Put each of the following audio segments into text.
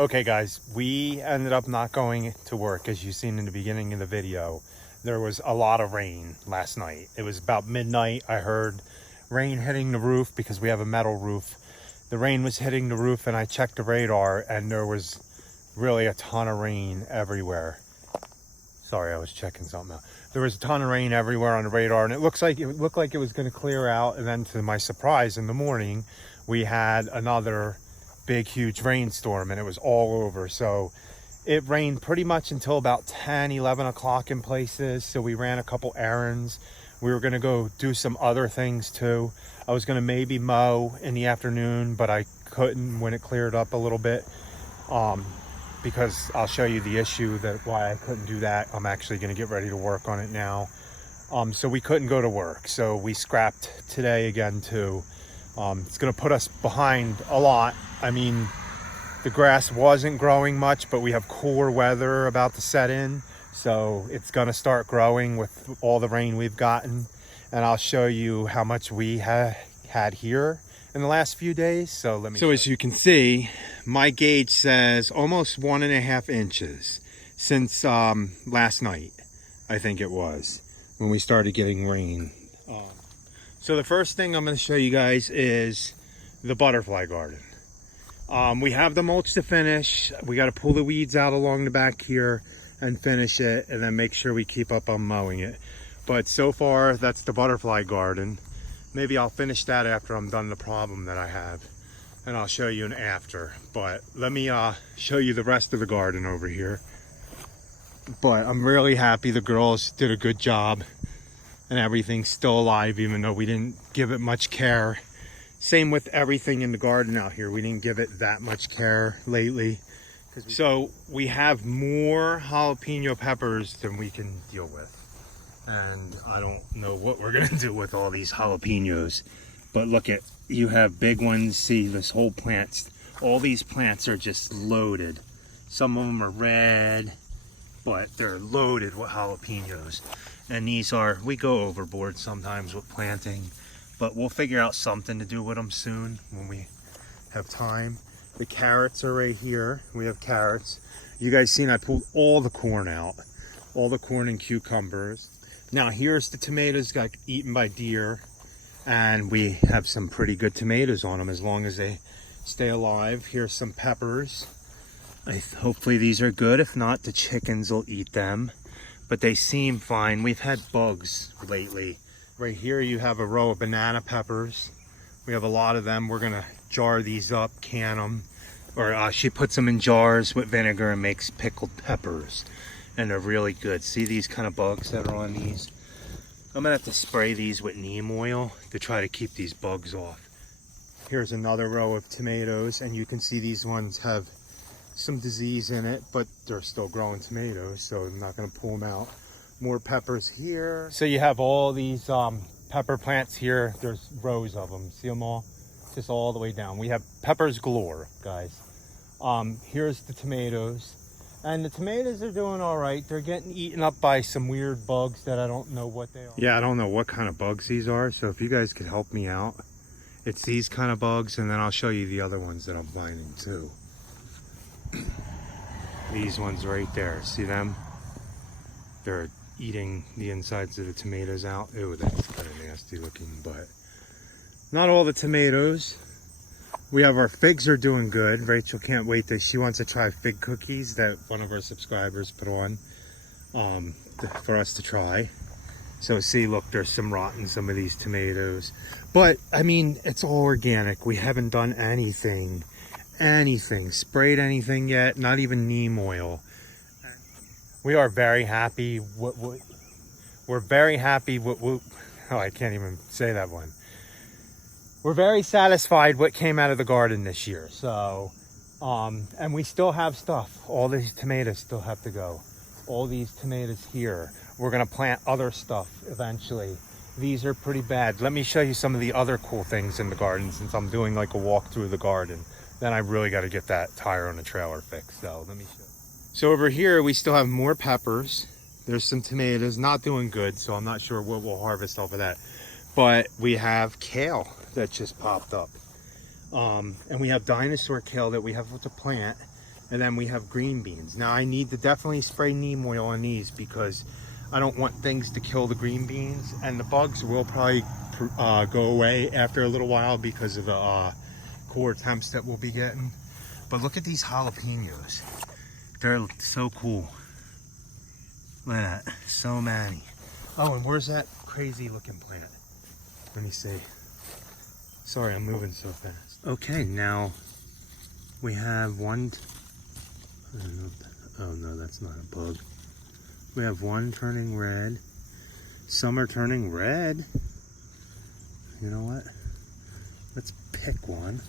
Okay guys, we ended up not going to work. As you seen in the beginning of the video, there was a lot of rain last night. It was about midnight. I heard rain hitting the roof because we have a metal roof. The rain was hitting the roof and I checked the radar and there was really a ton of rain everywhere. Sorry, I was checking something out. There was a ton of rain everywhere on the radar and it looked like it was going to clear out, and then to my surprise in the morning we had another big huge rainstorm and it was all over. So it rained pretty much until about 10-11 o'clock in places. So we ran a couple errands. We were going to go do some other things too. I was going to maybe mow in the afternoon, but I couldn't when it cleared up a little bit, because I'll show you the issue that why I couldn't do that. I'm actually going to get ready to work on it now. So we couldn't go to work, so we scrapped today again too. It's going to put us behind a lot. I mean, the grass wasn't growing much, but we have cooler weather about to set in, so it's going to start growing with all the rain we've gotten. And I'll show you how much we had here in the last few days. So as you can see, my gauge says almost 1.5 inches since last night, I think it was, when we started getting rain. So the first thing I'm going to show you guys is the butterfly garden. We have the mulch to finish. We got to pull the weeds out along the back here and finish it, and then make sure we keep up on mowing it. But so far, that's the butterfly garden. Maybe I'll finish that after I'm done the problem that I have, and I'll show you an after. But let me show you the rest of the garden over here. But I'm really happy the girls did a good job, and everything's still alive even though we didn't give it much care. Same with everything in the garden out here. We didn't give it that much care lately. So we have more jalapeno peppers than we can deal with. And I don't know what we're gonna do with all these jalapenos. But look at, you have big ones. See this whole plant, all these plants are just loaded. Some of them are red, but they're loaded with jalapenos. And these are, we go overboard sometimes with planting, but we'll figure out something to do with them soon when we have time. The carrots are right here. We have carrots. You guys seen I pulled all the corn out, all the corn and cucumbers. Now here's the tomatoes got eaten by deer, and we have some pretty good tomatoes on them as long as they stay alive. Here's some peppers. Hopefully these are good. If not, the chickens will eat them. But they seem fine. We've had bugs lately. Right here you have a row of banana peppers. We have a lot of them. We're gonna jar these up, can them. Or she puts them in jars with vinegar and makes pickled peppers. And they're really good. See these kind of bugs that are on these? I'm gonna have to spray these with neem oil to try to keep these bugs off. Here's another row of tomatoes, and you can see these ones have some disease in it, but they're still growing tomatoes, so I'm not going to pull them out. More peppers here. So you have all these pepper plants here. There's rows of them. See them all? Just all the way down. We have peppers galore, guys. Here's the tomatoes, and the tomatoes are doing all right. They're getting eaten up by some weird bugs that I don't know what they are. Yeah, I don't know what kind of bugs these are, so if you guys could help me out. It's these kind of bugs, and then I'll show you the other ones that I'm finding too. These ones right there, see them? They're eating the insides of the tomatoes out. Ew, that's kind of nasty looking, but not all the tomatoes. We have our figs are doing good. Rachel can't wait she wants to try fig cookies that one of our subscribers put on for us to try. So see, look, there's some rot in some of these tomatoes, but I mean, it's all organic. We haven't done anything, sprayed anything yet, not even neem oil. We are very happy. We're very happy. Oh, I can't even say that one. We're very satisfied what came out of the garden this year. So, and we still have stuff. All these tomatoes still have to go. All these tomatoes here. We're gonna plant other stuff eventually. These are pretty bad. Let me show you some of the other cool things in the garden since I'm doing like a walk through the garden. Then I really got to get that tire on the trailer fixed. So let me show you. So over here we still have more peppers. There's some tomatoes, not doing good, so I'm not sure what we'll harvest off of that. But we have kale that just popped up. And we have dinosaur kale that we have to plant. And then we have green beans. Now I need to definitely spray neem oil on these because I don't want things to kill the green beans, and the bugs will probably go away after a little while because of the cooler temps that we'll be getting. But look at these jalapenos. They're so cool. Look at that, so many. Oh, and where's that crazy looking plant? Let me see. Sorry, I'm moving so fast. Okay, now we have one. I don't know. Oh no, that's not a bug. We have one turning red. Some are turning red. You know what? Let's pick one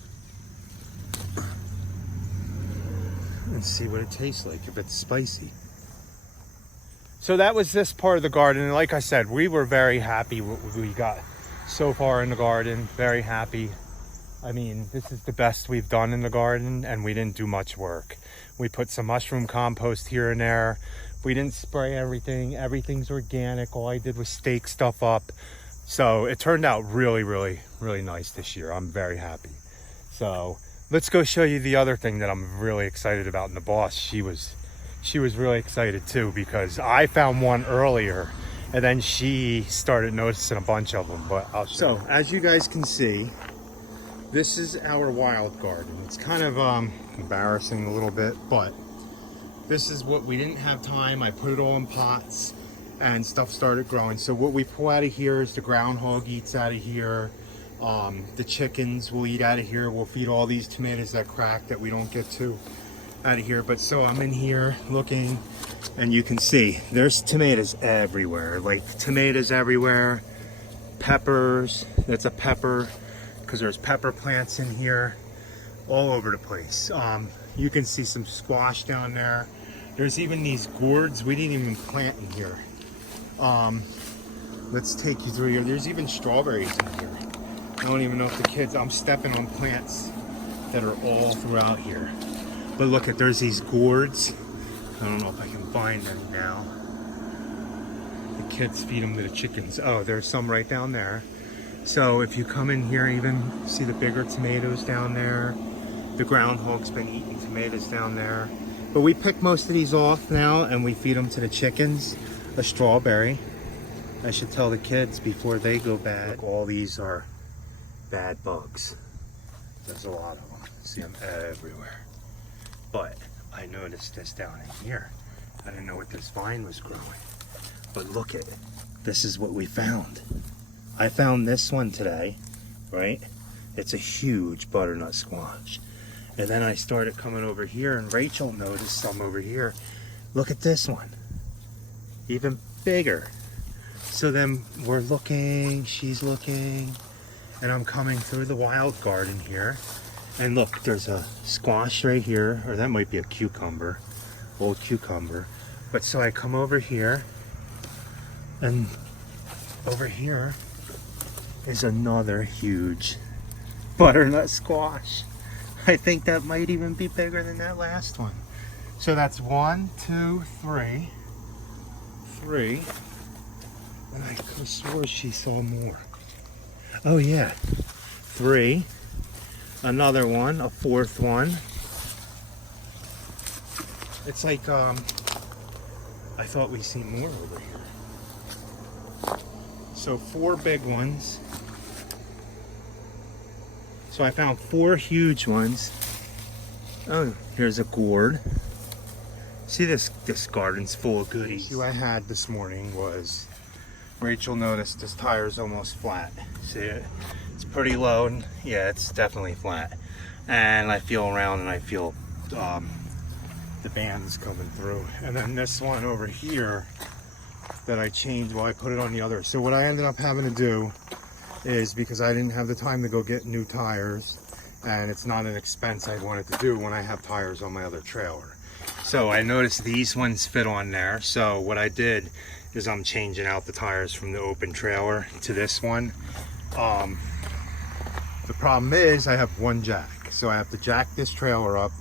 and see what it tastes like, if it's spicy. So that was this part of the garden. And like I said, we were very happy with what we got so far in the garden. Very happy. I mean, this is the best we've done in the garden, and we didn't do much work. We put some mushroom compost here and there. We didn't spray everything. Everything's organic. All I did was stake stuff up. So it turned out really, really, really nice this year. I'm very happy. So let's go show you the other thing that I'm really excited about. And the boss, she was really excited too, because I found one earlier and then she started noticing a bunch of them, but I'll show you. So as you guys can see, this is our wild garden. It's kind of embarrassing a little bit, but this is what we didn't have time. I put it all in pots and stuff started growing. So what we pull out of here is the groundhog eats out of here. The chickens will eat out of here. We'll feed all these tomatoes that crack that we don't get to out of here. But so I'm in here looking, and you can see there's tomatoes everywhere, like tomatoes everywhere. Peppers, that's a pepper, because there's pepper plants in here all over the place. You can see some squash down there. There's even these gourds we didn't even plant in here. Let's take you through here. There's even strawberries in here. I don't even know if the kids, I'm stepping on plants that are all throughout here. But look at, there's these gourds. I don't know if I can find them now. The kids feed them to the chickens. Oh, there's some right down there. So if you come in here, even see the bigger tomatoes down there. The groundhog's been eating tomatoes down there. But we pick most of these off now and we feed them to the chickens. A strawberry. I should tell the kids before they go bad. Look, all these are bad bugs. There's a lot of them. See them everywhere. But I noticed this down in here. I didn't know what this vine was growing. But look at it. This is what we found. I found this one today, right? It's a huge butternut squash. And then I started coming over here and Rachel noticed some over here. Look at this one. Even bigger. So then we're looking, she's looking, and I'm coming through the wild garden here. And look, there's a squash right here, or that might be a cucumber, old cucumber. But so I come over here, and over here is another huge butternut squash. I think that might even be bigger than that last one. So that's 1, 2, 3. And I could have swore she saw more. Oh yeah, 3. Another one, a 4th one. It's like, I thought we seen more over here. So 4 big ones. So I found 4 huge ones. Oh, here's a gourd. See, this garden's full of goodies. See what I had this morning was, Rachel noticed this tire's almost flat. See it? It's pretty low, and yeah, it's definitely flat. And I feel around and I feel the bands coming through. And then this one over here that I changed, well, I put it on the other. So what I ended up having to do is, because I didn't have the time to go get new tires, and it's not an expense I wanted to do when I have tires on my other trailer. So I noticed these ones fit on there. So what I did is I'm changing out the tires from the open trailer to this one. The problem is I have one jack. So I have to jack this trailer up,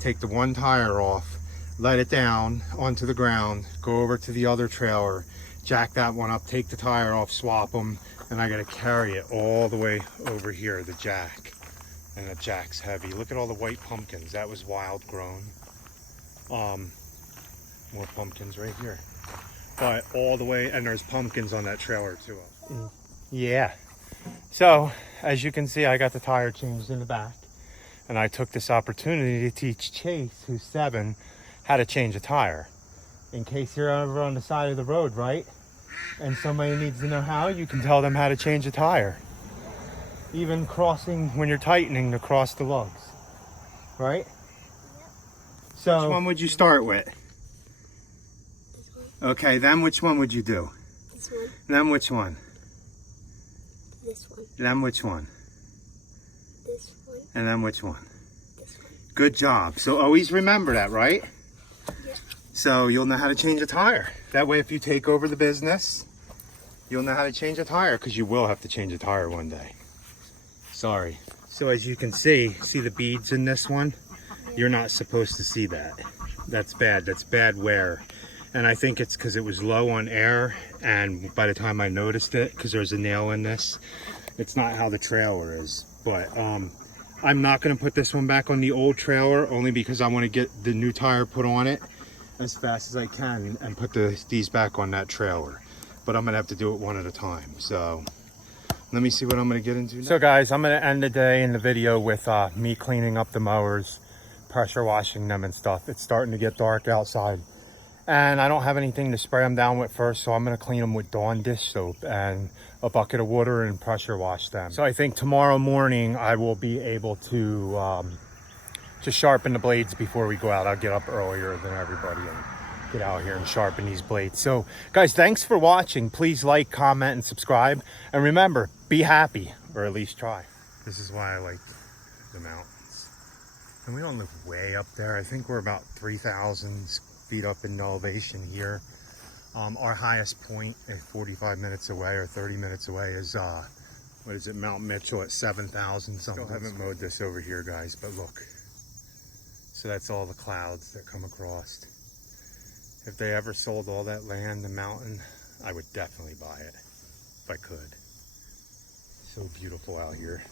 take the one tire off, let it down onto the ground, go over to the other trailer, jack that one up, take the tire off, swap them, and I gotta carry it all the way over here, the jack. And the jack's heavy. Look at all the white pumpkins. That was wild grown. More pumpkins right here. But all the way, and there's pumpkins on that trailer too. Yeah. So, as you can see, I got the tire changed in the back. And I took this opportunity to teach Chase, who's 7, how to change a tire. In case you're over on the side of the road, right? And somebody needs to know how, you can tell them how to change a tire. Even crossing, when you're tightening to cross the lugs. Right? So, which one would you start with? This one. Okay, then which one would you do? This one. Then which one? This one. Then which one? This one. And then which one? This one. Good job. So always remember that, right? Yeah. So you'll know how to change a tire. That way if you take over the business, you'll know how to change a tire, because you will have to change a tire one day. Sorry. So as you can see the beads in this one? You're not supposed to see that. That's bad. That's bad wear. And I think it's because it was low on air, and by the time I noticed it, because there's a nail in this, it's not how the trailer is. But I'm not going to put this one back on the old trailer, only because I want to get the new tire put on it as fast as I can and put these back on that trailer. But I'm going to have to do it one at a time. So let me see what I'm going to get into now. So guys, I'm going to end the day in the video with me cleaning up the mowers, pressure washing them and stuff. It's starting to get dark outside, and I don't have anything to spray them down with first, so I'm going to clean them with Dawn dish soap and a bucket of water and pressure wash them. So I think tomorrow morning I will be able to sharpen the blades before we go out. I'll get up earlier than everybody and get out here and sharpen these blades. So guys, thanks for watching. Please like, comment, and subscribe. And remember, be happy, or at least try. This is why I like the mountains. And we don't live way up there. I think we're about 3,000 feet up in elevation here. Our highest point, 45 minutes away or 30 minutes away, is what is it, Mount Mitchell at 7,000 something. Still haven't mowed this over here, guys, but look. So that's all the clouds that come across. If they ever sold all that land, the mountain, I would definitely buy it if I could. So beautiful out here.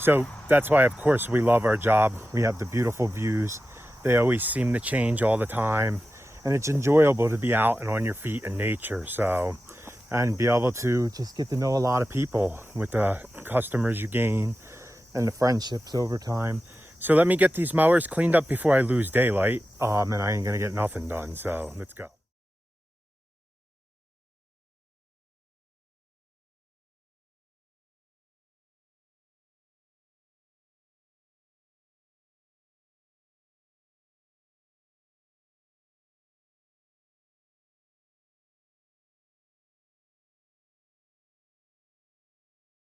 So that's why, of course, we love our job. We have the beautiful views. They always seem to change all the time. And it's enjoyable to be out and on your feet in nature. So, and be able to just get to know a lot of people with the customers you gain and the friendships over time. So let me get these mowers cleaned up before I lose daylight. And I ain't gonna get nothing done. So let's go.